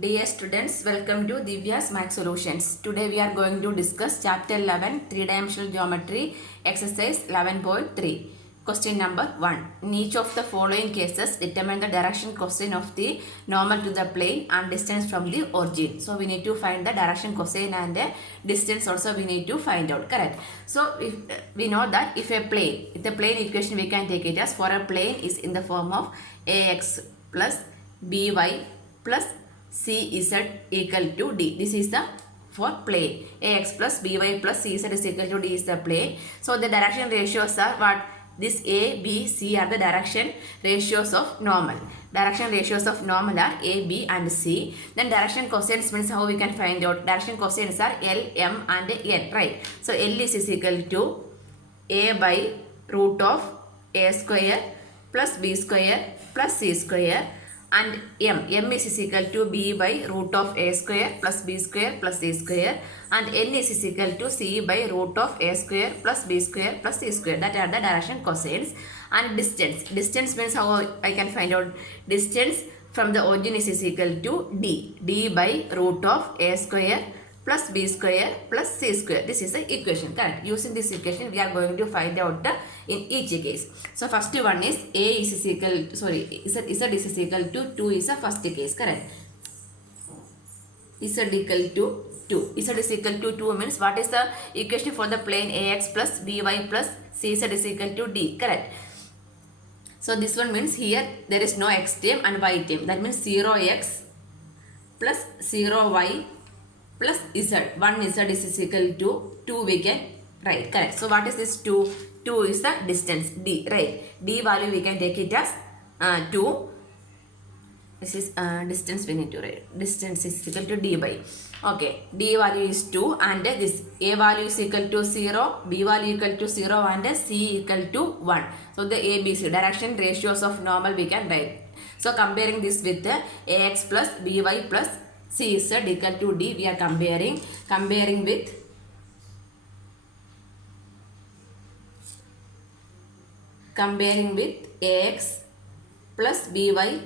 Dear students, welcome to Divya's Math Solutions. Today we are going to discuss Chapter 11, Three-Dimensional Geometry, Exercise 11.3. Question number 1. In each of the following cases, determine the direction cosine of the normal to the plane and distance from the origin. So we need to find the direction cosine and the distance also we need to find out. Correct. So if we know that if a plane, the plane equation we can take it as for a plane is in the form of ax plus by plus CZ equal to D. This is the for plane. AX plus BY plus CZ is equal to D is the plane. So the direction ratios are what? This A, B, C are the direction ratios of normal. Direction ratios of normal are A, B and C. Then direction cosines means how we can find out. Direction cosines are L, M and N, right? So L is equal to A by root of A square plus B square plus C square. And m is equal to b by root of a square plus b square plus c square, and n is equal to c by root of a square plus b square plus c square. That are the direction cosines. And distance means how I can find out. Distance from the origin is equal to d by root of a square plus b square plus c square. This is the equation, correct? Using this equation we are going to find out in each case. So first one is a is equal to, z is equal to 2 is the first case, correct? Z equal to 2. Z is equal to 2 means what is the equation for the plane ax plus by plus cz is equal to d, correct? So this one means here there is no x term and y term. That means 0x plus 0y plus z. 1 z is equal to 2 we can write, correct? So what is this 2? 2 is the distance d, right? D value we can take it as 2. This is distance we need to write. Distance is equal to d by. Okay, d value is 2 and this a value is equal to 0, b value equal to 0 and c equal to 1. So the ABC direction ratios of normal we can write. So comparing this with the ax plus by plus cz equal to d, we are comparing with ax plus by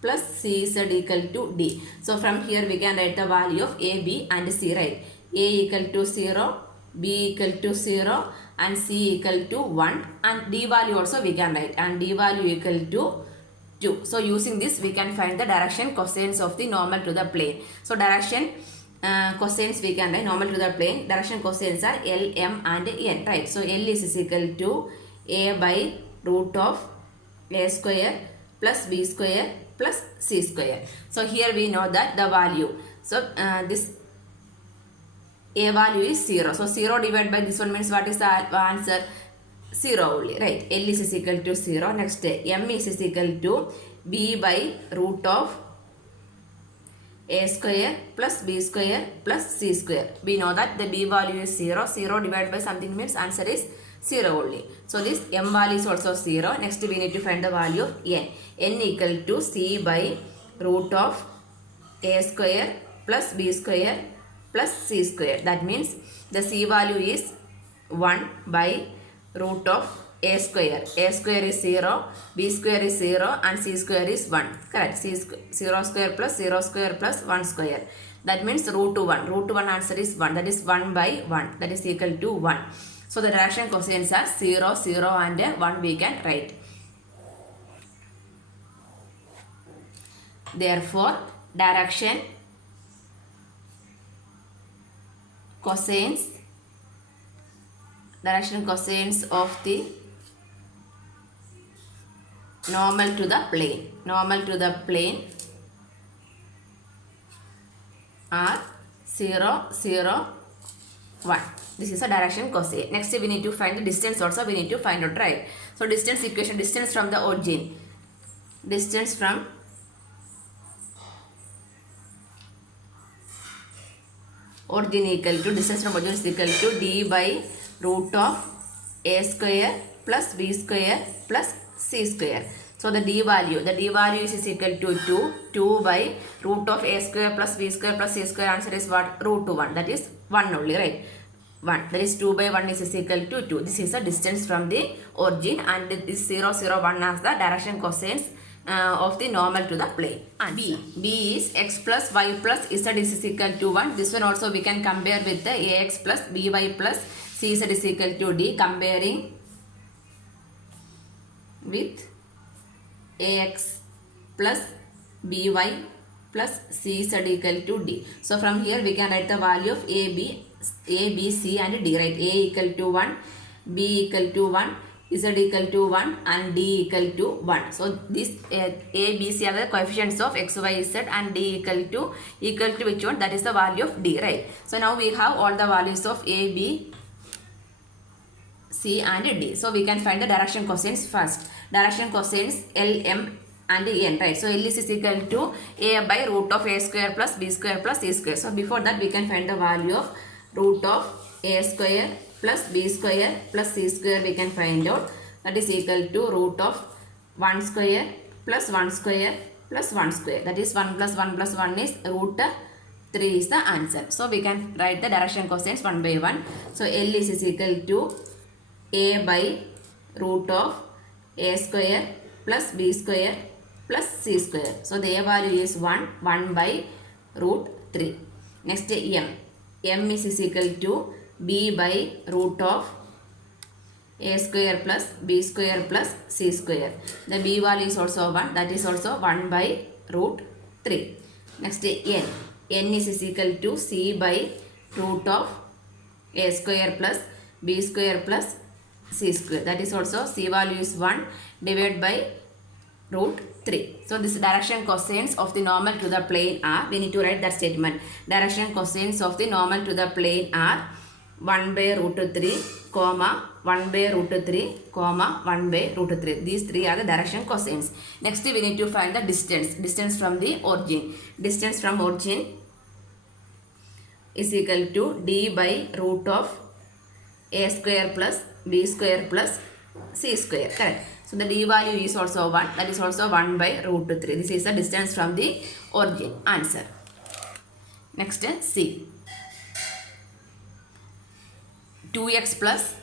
plus cz equal to d. So from here we can write the value of a, b and c, right? A equal to 0, b equal to 0 and c equal to 1, and d value also we can write, and d value equal to 2. So using this we can find the direction cosines of the normal to the plane. So direction cosines we can write normal to the plane. Direction cosines are L, M and N, right? So L is equal to a by root of a square plus b square plus c square. So here we know that the value. So this a value is 0. So 0 divided by this one means what is the answer? 0 only, right? L is equal to 0. Next, m is equal to b by root of a square plus b square plus c square. We know that the b value is 0. 0 divided by something means answer is 0 only. So this m value is also 0. Next we need to find the value of n. N equal to c by root of a square plus b square plus c square. That means the c value is 1 by root of a square. A square is 0, b square is 0 and c square is 1. Correct. 0 square plus 0 square plus 1 square. That means root 1. Root 1 answer is 1. That is 1 by 1. That is equal to 1. So the direction cosines are 0, 0 and 1 we can write. Therefore, direction cosines of the normal to the plane are 0, 0, 1. This is a direction cosine. Next we need to find the distance also we need to find out, right? So distance equation, distance from the origin. Distance from origin equal to, distance from origin is equal to d by root of a square plus b square plus c square. So the d value is equal to 2 by root of a square plus b square plus c square. Answer is what? Root 1. That is 1 only, right? 1. That is 2 by 1 is equal to 2. This is the distance from the origin, and this 0, 0, 1 as the direction cosines of the normal to the plane. And B is x plus y plus z is equal to 1. This one also we can compare with the ax plus by plus cz is equal to d. Comparing with ax plus by plus cz equal to d. So from here we can write the value of a, b, c and d, right? A equal to 1, b equal to 1, z equal to 1 and d equal to 1. So this a, b, c are the coefficients of x, y, z and d equal to which one? That is the value of d, right? So now we have all the values of a, b, c and d. So we can find the direction cosines first. Direction cosines L, M and n, right? So L is equal to a by root of a square plus b square plus c square. So before that we can find the value of root of a square plus b square plus c square we can find out. That is equal to root of 1 square plus 1 square plus 1 square. That is 1 plus 1 plus 1 is root 3 is the answer. So we can write the direction cosines one by one. So L is equal to a by root of a square plus b square plus c square. So the a value is 1 by root 3. Next m. M is equal to b by root of a square plus b square plus c square. The b value is also 1. That is also 1 by root 3. Next n. N is equal to c by root of a square plus b square plus c square. That is also c value is 1 divided by root 3. So this direction cosines of the normal to the plane are, we need to write that statement. Direction cosines of the normal to the plane are 1 by root 3, comma 1 by root 3, comma 1 by root 3. These three are the direction cosines. Next we need to find the distance from the origin. Distance from origin is equal to d by root of a square plus b square plus c square, correct? So the d value is also 1, that is also 1 by root 3. This is the distance from the origin. Answer. Next C. 2x plus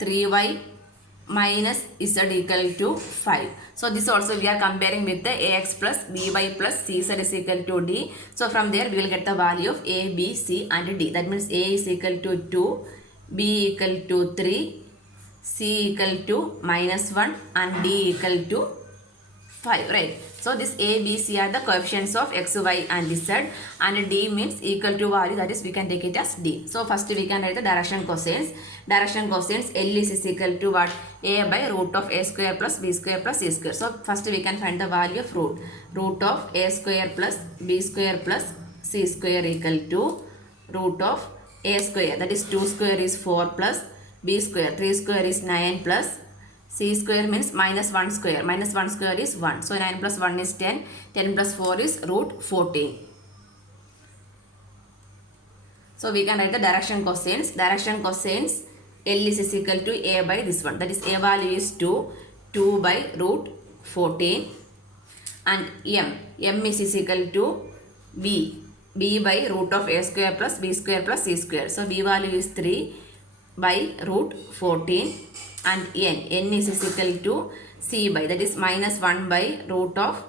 3y minus z equal to 5. So this also we are comparing with the ax plus by plus cz is equal to d. So from there we will get the value of a, b, c and d. That means a is equal to 2, b equal to 3, c equal to minus 1 and d equal to 5, right? So this a, b, c are the coefficients of x, y and z, and d means equal to value, that is we can take it as d. So first we can write the direction cosines. Direction cosines L is equal to what? A by root of a square plus b square plus c square. So first we can find the value of root of a square plus b square plus c square equal to root of a square, that is 2 square is 4 plus b square 3 square is 9 plus c square means minus 1 square. Minus 1 square is 1. So 9 plus 1 is 10. 10 plus 4 is root 14. So we can write the direction cosines. Direction cosines L is equal to a by this one. That is a value is 2. 2 by root 14. And m is equal to b. b by root of a square plus b square plus c square. So b value is 3 by root 14. And n is equal to c by, that is minus 1 by root of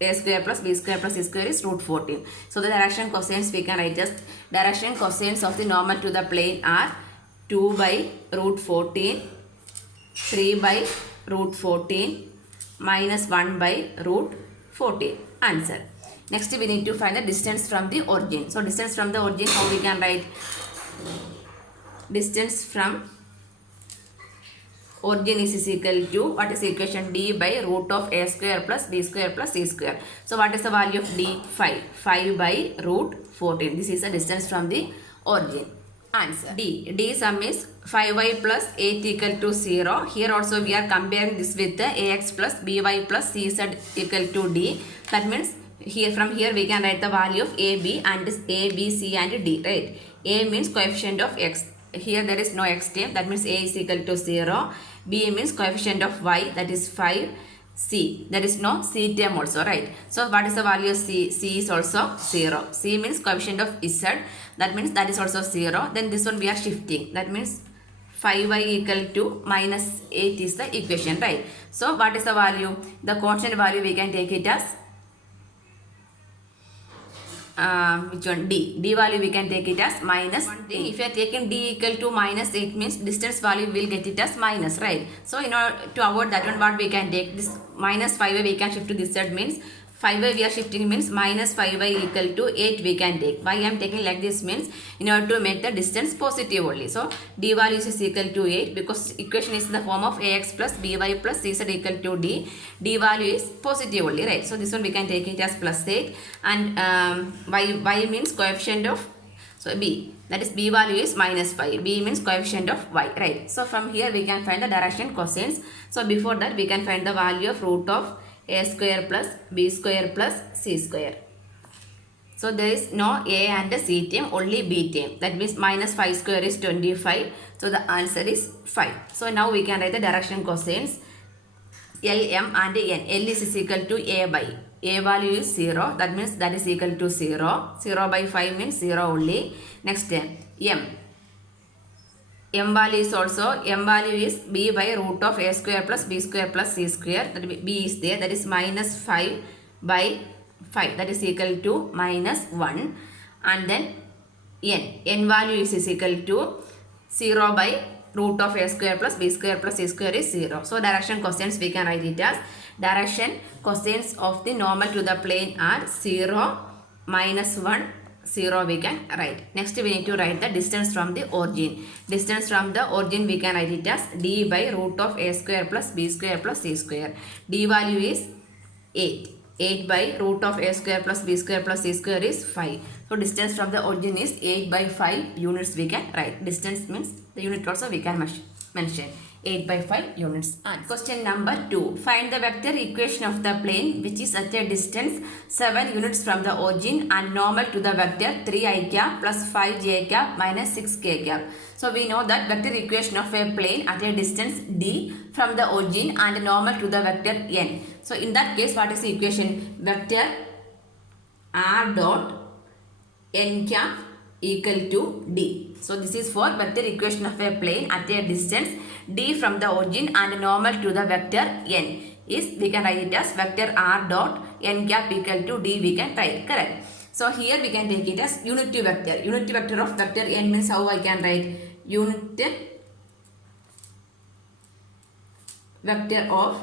a square plus b square plus c square is root 14. So the direction cosines we can write as direction cosines of the normal to the plane are 2 by root 14, 3 by root 14, minus 1 by root 14. Answer. Next we need to find the distance from the origin. So distance from the origin, how we can write? Distance from origin is equal to, what is the equation? D by root of a square plus b square plus c square. So what is the value of d? 5. 5 by root 14. This is the distance from the origin. Answer. D sum is 5y plus 8 equal to 0. Here also we are comparing this with the ax plus by plus cz equal to d. That means from here we can write the value of a, b and this a, b, c and d, right? A means coefficient of x. Here there is no x term, that means a is equal to 0. B means coefficient of y, that is 5. C, there is no c term also, right? So what is the value of c? C is also 0. C means coefficient of z, that means that is also 0. Then this one we are shifting, that means 5y equal to minus 8 is the equation, right? So what is the value? The constant value we can take it as which one? D value we can take it as minus 8. If you are taking D equal to minus 8 means distance value will get it as minus, right? So in order to avoid that one, what we can take, this minus 5y we can shift to this side, means 5y we are shifting means minus 5y equal to 8 we can take. Why I am taking like this means in order to make the distance positive only. So D value is equal to 8 because equation is in the form of ax plus by plus cz equal to D. D value is positive only, right? So this one we can take it as plus 8 and y means coefficient of, so b, that is b value is minus 5. B means coefficient of y, right? So from here we can find the direction cosines. So before that we can find the value of root of a square plus b square plus c square. So there is no a and c term, only b term. That means minus 5 square is 25. So the answer is 5. So now we can write the direction cosines. L, m and n. L is equal to a by. A value is 0. That means that is equal to 0. 0 by 5 means 0 only. Next m. M value is also, m value is b by root of a square plus b square plus c square. That b is there. That is minus 5 by 5. That is equal to minus 1. And then n. N value is equal to 0 by root of a square plus b square plus c square is 0. So direction cosines we can write it as direction cosines of the normal to the plane are 0, minus 1, 0 we can write. Next we need to write the distance from the origin. Distance from the origin we can write it as d by root of a square plus b square plus c square. D value is 8. 8 by root of a square plus b square plus c square is 5. So distance from the origin is 8 by 5 units we can write. Distance means the unit also we can mention. 8 by 5 units. And question number 2. Find the vector equation of the plane which is at a distance 7 units from the origin and normal to the vector 3i cap plus 5j cap minus 6k cap. So we know that vector equation of a plane at a distance d from the origin and normal to the vector n. So in that case, what is the equation? Vector r dot n cap equal to d. So this is for vector equation of a plane at a distance d from the origin and normal to the vector n is, we can write it as vector r dot n cap equal to d we can write, correct. So here we can take it as unity vector. Unity vector of vector n means how I can write? Unit vector of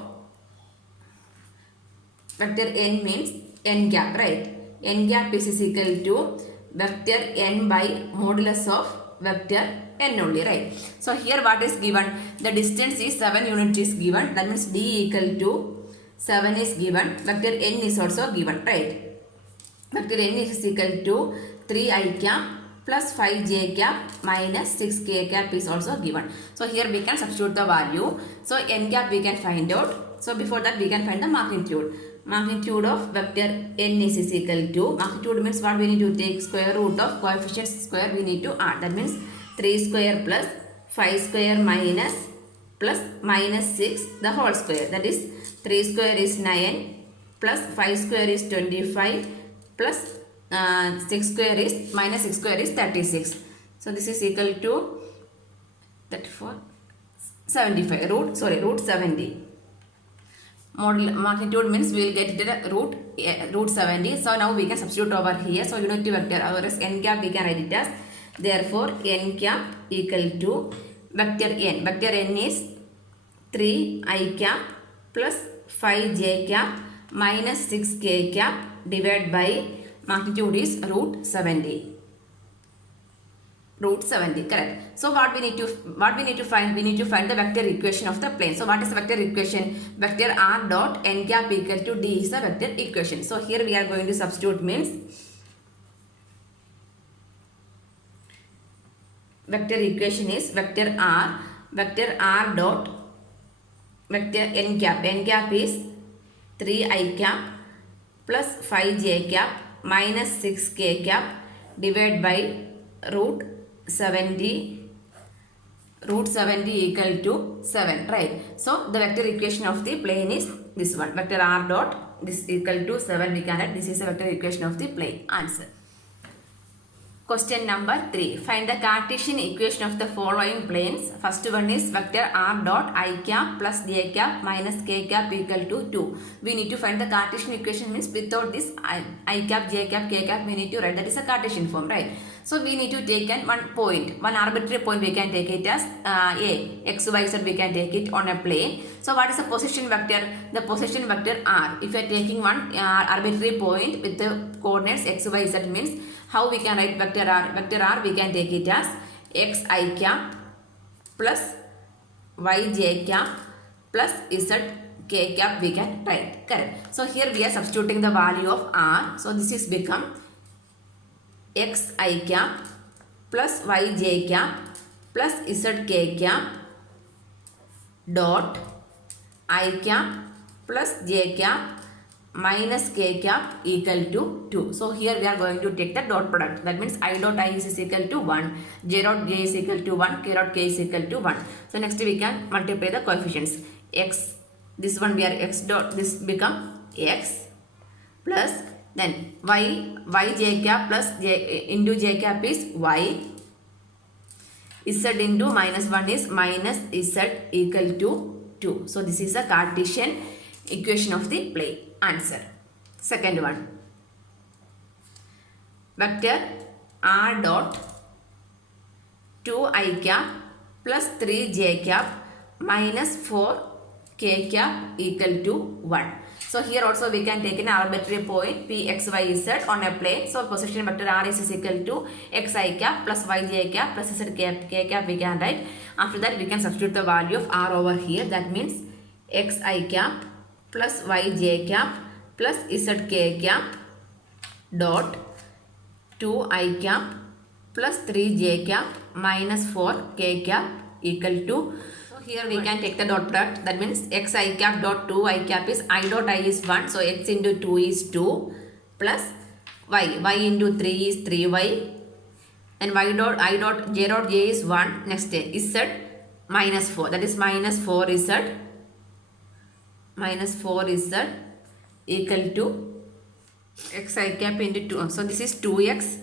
vector n means n cap, right? N cap is equal to vector n by modulus of vector n only, right? So here what is given? The distance is 7 units is given. That means d equal to 7 is given. Vector n is also given, right? Vector n is equal to 3i cap plus 5j cap minus 6k cap is also given. So here we can substitute the value. So n cap we can find out. So before that we can find the magnitude. Magnitude of vector n is equal to, magnitude means what we need to take? Square root of coefficient square we need to add. That means 3 square plus 5 square minus plus minus 6 the whole square. That is 3 square is 9 plus 5 square is 25 plus 6 square is minus 6 square is 36. So this is equal to 34, 75, root 70. Magnitude means we will get it at root 70. So now we can substitute over here. So unity vector, our n cap we can write it as, therefore n cap equal to vector n. Vector n is 3i cap plus 5j cap minus 6k cap divided by magnitude is root 70. Root 70, correct. So what we need to find? We need to find the vector equation of the plane. So what is the vector equation? Vector r dot n cap equal to d is the vector equation. So here we are going to substitute means vector equation is vector r dot vector n cap. N cap is 3i cap plus 5j cap minus 6k cap divided by root 70 equal to 7, right? So the vector equation of the plane is this one. Vector r dot this equal to 7 we can write. This is the vector equation of the plane. Answer. Question number 3. Find the Cartesian equation of the following planes. First one is vector r dot I cap plus j cap minus k cap equal to 2. We need to find the Cartesian equation, means without this I cap, j cap, k cap we need to write. That is a Cartesian form, right? So we need to take one point, one arbitrary point we can take it as A, x, y, z we can take it on a plane. So what is the position vector? The position vector r. If you are taking one arbitrary point with the coordinates x, y, z, means how we can write vector r? Vector r we can take it as x I cap plus y j cap plus z k cap we can write. Correct. So here we are substituting the value of r. So this is become x I cap plus y j cap plus z k cap dot I cap plus j cap minus k cap equal to 2. So here we are going to take the dot product. That means I dot I is equal to 1, j dot j is equal to 1, k dot k is equal to 1. So next we can multiply the coefficients. X, this one we are x dot, this become x plus then y j cap plus j into j cap is y, z into minus 1 is minus z equal to 2. So this is the Cartesian equation of the plane. Answer. Second one. Vector r dot 2 I cap plus 3 j cap minus 4 k cap equal to 1. So here also we can take an arbitrary point p, x, y, z on a plane. So position vector r is equal to x I cap plus y j cap plus z k cap we can write. After that we can substitute the value of r over here. That means x I cap plus y j cap plus z k cap dot 2 I cap plus 3 j cap minus 4 k cap equal to. So here we can take the dot product. That means x I cap dot 2 I cap is I dot I is 1. So x into 2 is 2 plus y into 3 is 3y. And y dot I dot j dot j is 1. Next z minus 4. That is minus 4z. Minus 4z equal to x I cap into 2. So this is 2x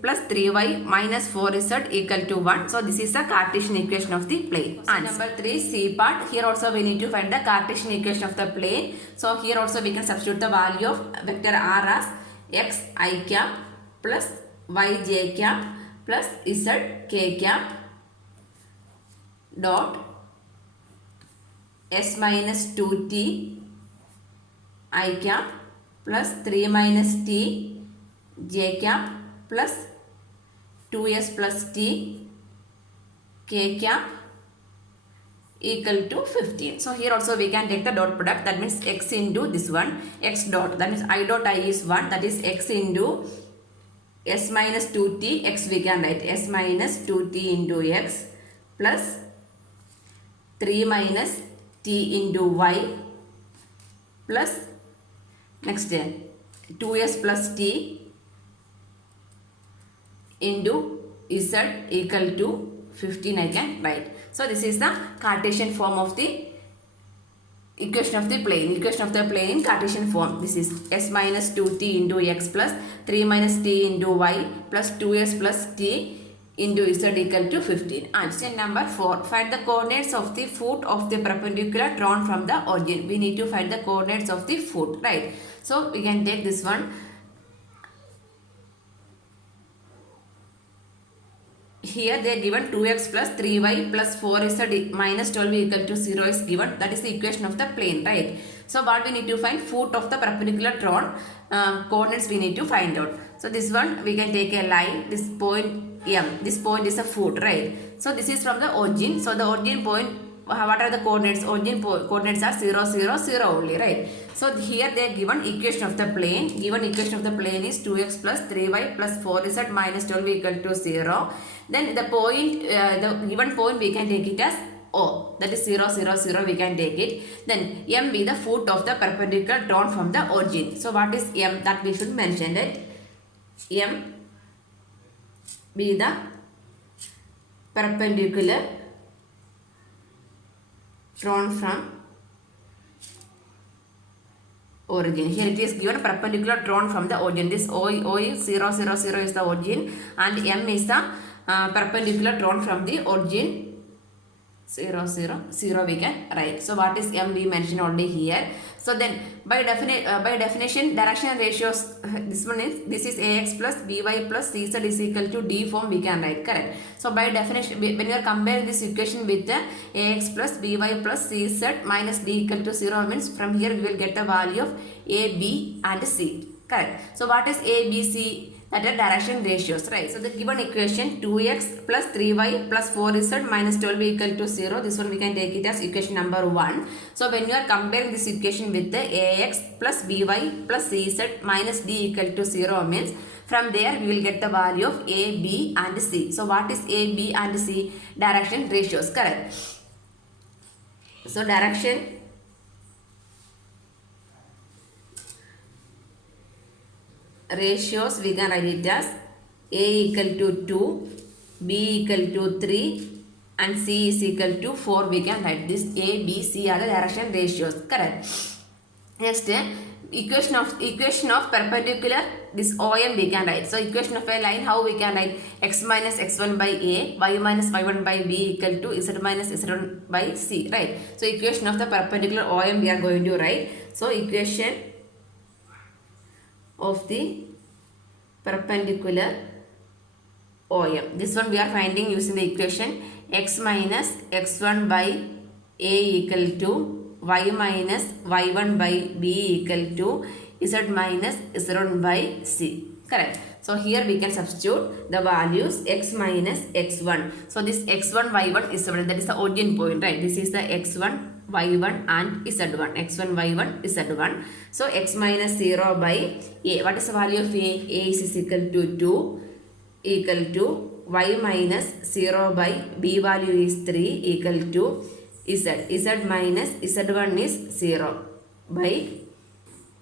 plus 3y minus 4z equal to 1. So this is the Cartesian equation of the plane. Answer. Number 3, C part. Here also we need to find the Cartesian equation of the plane. So here also we can substitute the value of vector r as x I cap plus y j cap plus z k cap dot s minus 2t I cap plus 3 minus t j cap plus 2s plus t k cap equal to 15. So here also we can take the dot product. That means x into this one, x dot, that means I dot I is 1, that is x into s minus 2t, x we can write s minus 2t into x plus 3 minus t into y plus next 2s plus t into z equal to 15 I can write. So this is the Cartesian form of the equation of the plane. Equation of the plane in Cartesian form. This is s minus 2t into x plus 3 minus t into y plus 2s plus t into z equal to 15. Question number 4. Find the coordinates of the foot of the perpendicular drawn from the origin. We need to find the coordinates of the foot, right? So we can take this one. Here they are given 2x plus 3y plus 4z minus 12 equal to 0 is given. That is the equation of the plane, right? So what we need to find? Foot of the perpendicular drawn coordinates we need to find out. So this one we can take a line. This point M. This point is a foot, right? So this is from the origin. So the origin point, what are the coordinates? Origin coordinates are 0, 0, 0 only, right? So here they are given equation of the plane. Given equation of the plane is 2x plus 3y plus 4z minus 12 equal to 0. Then the point, the given point we can take it as O. That is 0, 0, 0 we can take it. Then M be the foot of the perpendicular drawn from the origin. So what is M? That we should mention it. M be the perpendicular drawn from origin. Here it is given perpendicular drawn from the origin. This O is 0, 0, 0 is the origin and M is the perpendicular drawn from the origin. 0, 0, 0 we can write. So what is M we mentioned already here. So then by definition direction ratios, this is Ax plus By plus Cz is equal to D form we can write, correct. So by definition when you are comparing this equation with Ax plus By plus Cz minus D equal to 0 means from here we will get the value of A, B and C, correct. So what is A, B, C? That are direction ratios, right? So the given equation 2x plus 3y plus 4z minus 12 equal to 0. This one we can take it as equation number 1. So when you are comparing this equation with the Ax plus By plus Cz minus D equal to 0 means from there we will get the value of A, B and C. So what is A, B and C? Direction ratios, correct. So direction ratios we can write it as A equal to 2, B equal to 3 and C is equal to 4 we can write. This A, B, C are the direction ratios, correct. Next equation of perpendicular, this OM we can write. So equation of a line, how we can write? X minus x1 by A, y minus y1 by B equal to z minus z1 by C, right. So equation of the perpendicular OM we are going to write. So equation of the perpendicular OM. This one we are finding using the equation x minus x1 by A equal to y minus y1 by B equal to z minus z1 by C, correct. So here we can substitute the values x minus x1. So this x1 y1 z1, that is the origin point, right. This is the x1 y1 and z1, x1 y1 z1. So x minus 0 by A, what is the value of A? A is equal to 2 equal to y minus 0 by B value is 3 equal to z minus z1 is 0 by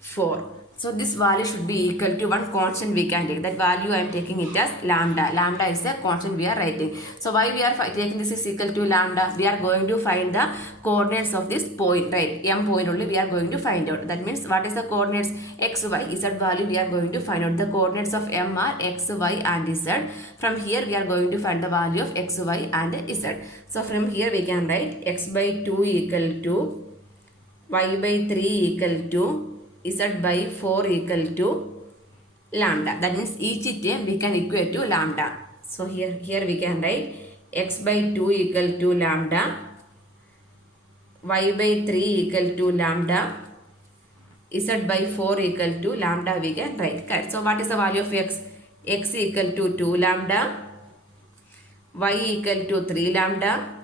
4. So this value should be equal to one constant we can take. That value I am taking it as lambda. Lambda is the constant we are writing. So why we are taking this is equal to lambda? We are going to find the coordinates of this point, right? M point only we are going to find out. That means what is the coordinates? X, Y, Z value we are going to find out. The coordinates of M are X, Y and Z. From here we are going to find the value of X, Y and Z. So from here we can write X by 2 equal to Y by 3 equal to Z by 4 equal to lambda. That means each term we can equate to lambda. So here we can write x by 2 equal to lambda, y by 3 equal to lambda, z by 4 equal to lambda we can write. Correct. So what is the value of x? X equal to 2 lambda, y equal to 3 lambda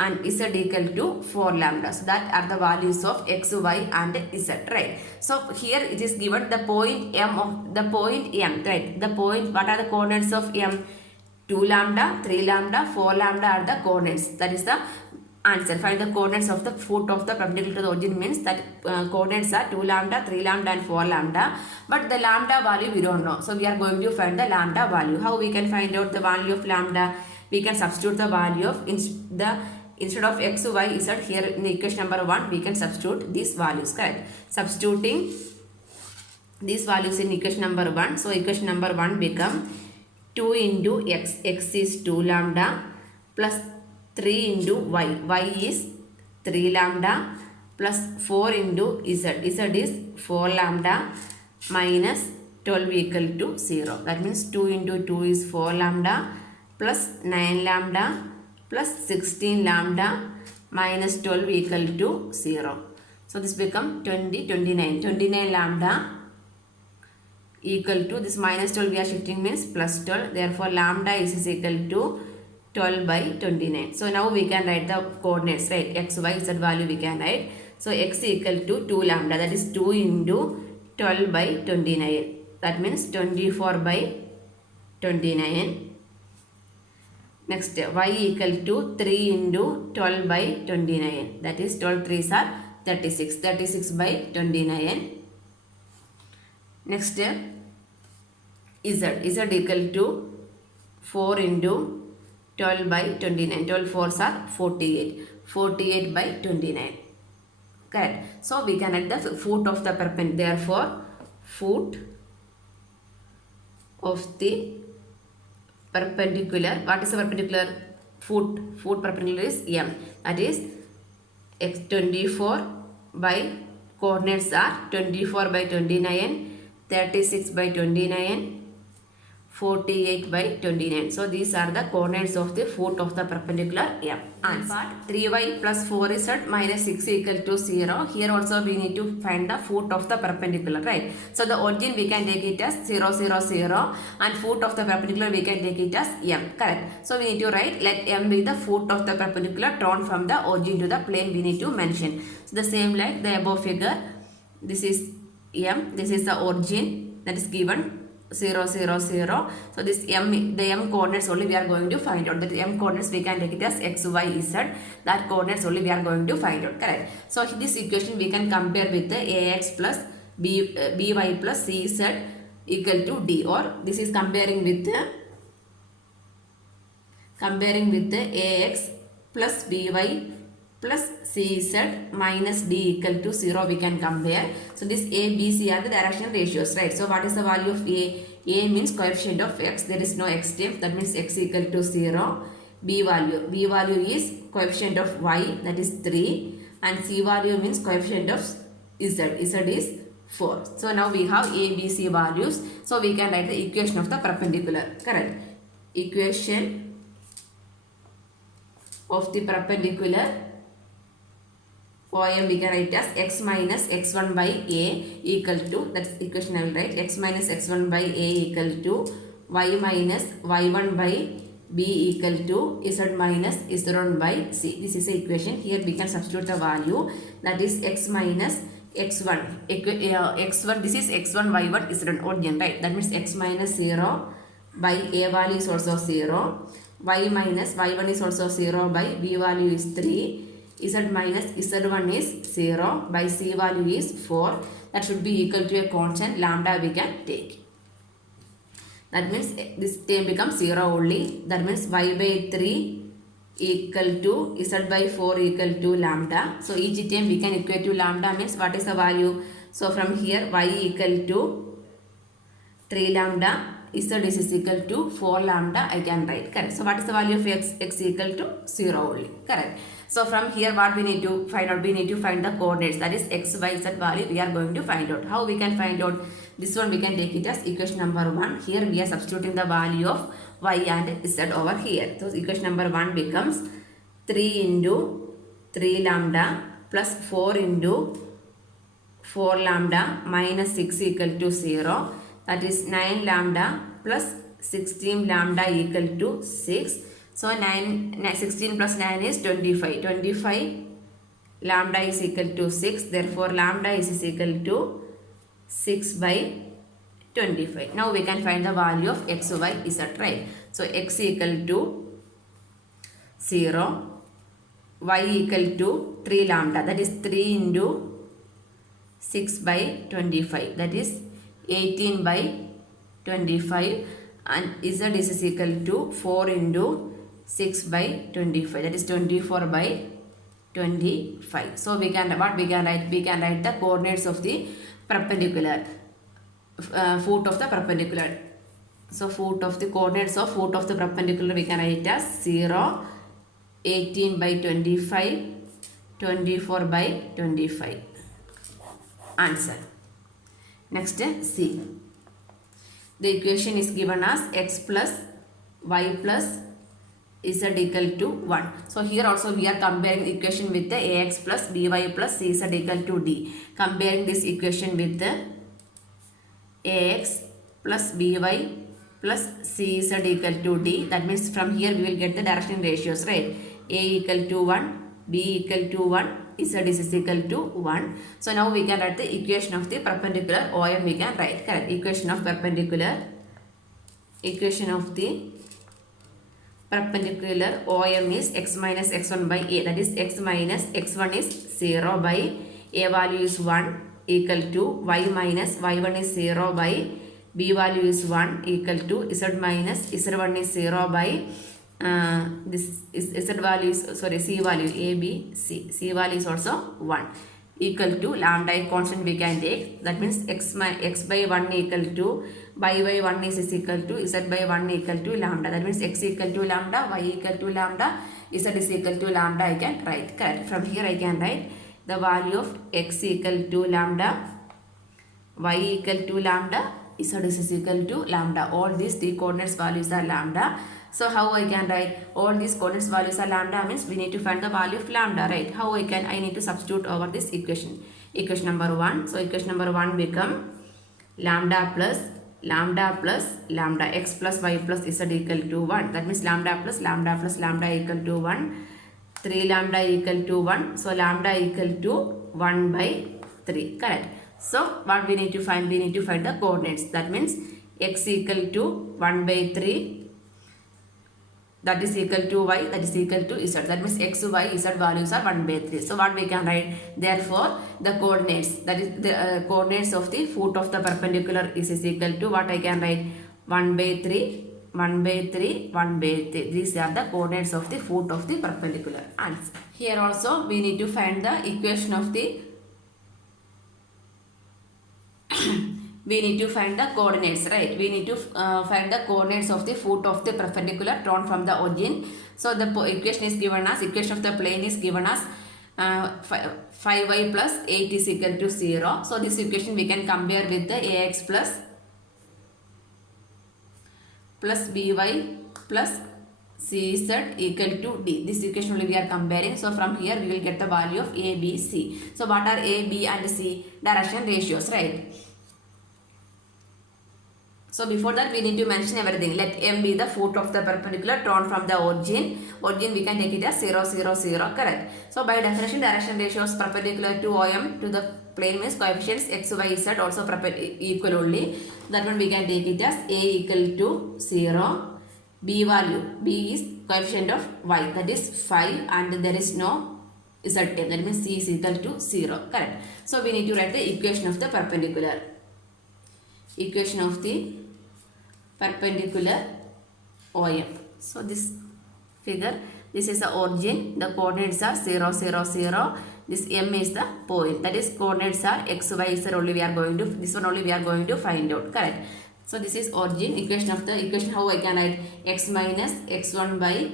and z equal to 4 lambda. So that are the values of x, y and z, right. So here it is given the point M, right. The point, what are the coordinates of M? 2 lambda, 3 lambda, 4 lambda are the coordinates. That is the answer. Find the coordinates of the foot of the perpendicular to the origin means that coordinates are 2 lambda, 3 lambda and 4 lambda. But the lambda value we don't know. So we are going to find the lambda value. How we can find out the value of lambda? We can substitute the value of instead of x, y, z here in the equation number 1 we can substitute these values, correct. Substituting these values in equation number 1. So equation number 1 become 2 into x, x is 2 lambda plus 3 into y, y is 3 lambda plus 4 into z, z is 4 lambda minus 12 equal to 0. That means 2 into 2 is 4 lambda plus 9 lambda plus 16 lambda minus 12 equal to 0. So this become 29 lambda equal to this minus 12 we are shifting means plus 12. Therefore lambda is equal to 12 by 29. So now we can write the coordinates, right? X, Y, Z value we can write. So x equal to 2 lambda, that is 2 into 12 by 29. That means 24 by 29. Next y equal to 3 into 12 by 29. That is 12 3s are 36. 36 by 29. Next z equal to 4 into 12 by 29. 12 4s are 48. 48 by 29. Correct. So we can write the foot of the perpendicular. Therefore, foot of the perpendicular. What is the perpendicular? Foot. Foot perpendicular is m. That is x 24 by coordinates are 24 by 29, 36 by 29, 48 by 29. So these are the coordinates of the foot of the perpendicular m. Answer 3y plus 4z minus 6 equal to 0. Here also we need to find the foot of the perpendicular, right? So the origin we can take it as 0, 0, 0 and foot of the perpendicular we can take it as m. Correct. So we need to write let m be the foot of the perpendicular drawn from the origin to the plane we need to mention. So the same like the above figure. This is m. This is the origin that is given 0, 0, 0. So this m, the m coordinates only we are going to find out. That m coordinates we can take it as x, y, z. That coordinates only we are going to find out. Correct. So this equation we can compare with the ax plus by plus cz equal to d, or this is comparing with the ax plus by plus cz minus d equal to 0 we can compare. So this a, b, c are the direction ratios, right? So what is the value of a? A means coefficient of x. There is no x term. That means x equal to 0. B value is coefficient of y, that is 3. And c value means coefficient of z. Z is 4. So now we have a, b, c values. So we can write the equation of the perpendicular. Correct. Equation of the perpendicular OM we can write as x minus x1 by a equal to, that's equation I will write, x minus x1 by a equal to y minus y1 by b equal to z minus z1 by c. This is the equation. Here we can substitute the value, that is x minus x1, x1, this is x1 y1 z1 origin, right? That means x minus 0 by a value is also 0, y minus y1 is also 0 by b value is 3, z minus z1 is 0 by c value is 4. That should be equal to a constant lambda we can take. That means this term becomes 0 only. That means y by 3 equal to z by 4 equal to lambda. So each term we can equate to lambda means what is the value? So from here y equal to 3 lambda, z is equal to 4 lambda I can write. Correct. So what is the value of x? X equal to 0 only. Correct. So from here what we need to find out? We need to find the coordinates, that is x, y, z value we are going to find out. How we can find out? This one we can take it as equation number 1. Here we are substituting the value of y and z over here. So equation number 1 becomes 3 into 3 lambda plus 4 into 4 lambda minus 6 equal to 0. That is 9 lambda plus 16 lambda equal to 6. So 16 plus 9 is 25. 25 lambda is equal to 6. Therefore lambda is equal to 6 by 25. Now we can find the value of x, y, z, right? So x equal to 0, y equal to 3 lambda, that is 3 into 6 by 25, that is 18 by 25, and z is equal to 4 into 6 by 25, that is 24 by 25. So we can write? We can write the coordinates of the perpendicular, foot of the perpendicular. So foot of the coordinates of foot of the perpendicular we can write as 0, 18 by 25, 24 by 25. Answer. Next C. The equation is given as x plus y plus z equal to 1. So here also we are comparing equation with the ax plus by plus cz equal to d. Comparing this equation with the ax plus by plus cz equal to d. That means from here we will get the direction ratios, right? A equal to 1, b equal to 1, z is equal to 1. So now we can write the equation of the perpendicular OM we can write. Correct. Equation of perpendicular. Equation of the perpendicular OM is x minus x1 by a, that is x minus x1 is 0 by a value is 1 equal to y minus y1 is 0 by b value is 1 equal to z minus z1 is 0 by this is z value is, sorry, c value a, b, c value is also 1 equal to lambda a constant we can take. That means x by 1 equal to y by 1 is equal to z by 1 equal to lambda. That means x equal to lambda, y equal to lambda, z is equal to lambda. I can write. Correct. From here I can write the value of x equal to lambda, y equal to lambda, z is equal to lambda. All these three coordinates values are lambda. So how I can write all these coordinates values are lambda means we need to find the value of lambda, right? How I need to substitute over this equation. Equation number 1. So equation number 1 become lambda plus lambda x plus y plus z equal to 1. That means lambda plus lambda equal to 1. 3 lambda equal to 1. So lambda equal to 1 by 3. Correct. So what we need to find? We need to find the coordinates. That means x equal to 1 by 3. That is equal to y, that is equal to z. That means x, y, z values are 1 by 3. So what we can write? Therefore, the coordinates, that is the coordinates of the foot of the perpendicular is equal to what I can write? 1 by 3, 1 by 3, 1 by 3. These are the coordinates of the foot of the perpendicular. Answer. Here also we need to find the equation of the we need to find the coordinates, right? We need to find the coordinates of the foot of the perpendicular drawn from the origin. So the equation is given as, equation of the plane is given as 5y plus 8 is equal to 0. So this equation we can compare with the ax plus by plus cz equal to d. This equation only we are comparing. So from here we will get the value of a, b, c. So what are a, b and c? Direction ratios, right? So before that we need to mention everything. Let m be the foot of the perpendicular drawn from the origin. Origin we can take it as 0, 0, 0. Correct. So by definition, direction ratios perpendicular to OM to the plane means coefficients x, y, z also equal only. That one we can take it as a equal to 0. B value. B is coefficient of y, that is 5, and there is no z term. That means c is equal to 0. Correct. So we need to write the equation of the perpendicular. Equation of the perpendicular OM. So this figure, this is the origin, the coordinates are 0, 0, 0. This m is the point, that is coordinates are x, y, z only we are going to, this one only we are going to find out. Correct. So this is origin. Equation of the equation, how I can write? X minus x1 by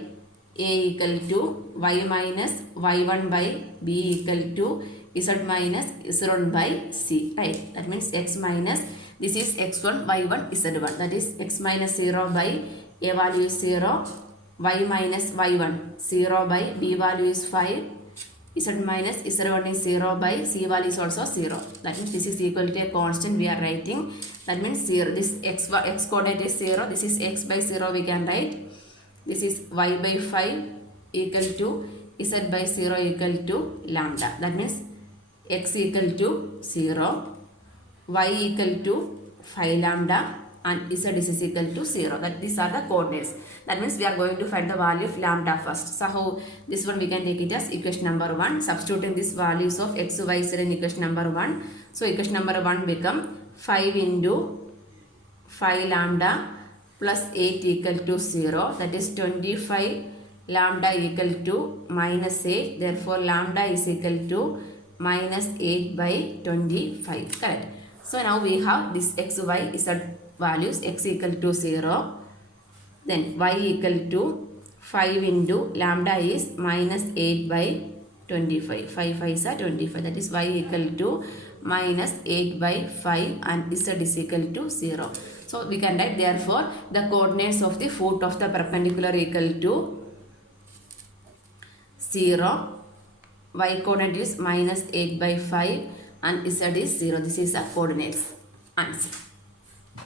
a equal to y minus y1 by b equal to z minus z1 by c, right? That means x minus, this is x1, y1, z1. That is x minus 0 by a value is 0, y minus y1 0 by b value is 5, z minus z1 is 0 by c value is also 0. That means this is equal to a constant we are writing. That means 0. This x coordinate is 0. This is x by 0 we can write. This is y by 5 equal to z by 0 equal to lambda. That means x equal to 0. Y equal to 5 lambda and z is equal to 0. That these are the coordinates. That means we are going to find the value of lambda first. So how this one we can take it as equation number 1. Substituting these values of x, y, z in equation number 1. So equation number 1 become 5 into 5 lambda plus 8 equal to 0. That is 25 lambda equal to minus 8. Therefore lambda is equal to minus 8 by 25. Correct. So now we have this x, y, z values. X equal to 0. Then y equal to 5 into lambda is minus 8 by 25. 5 5s are 25. That is y equal to minus 8 by 5 and z is equal to 0. So we can write therefore the coordinates of the foot of the perpendicular equal to 0. Y coordinate is minus 8 by 5 and z is 0. This is the coordinates. Answer.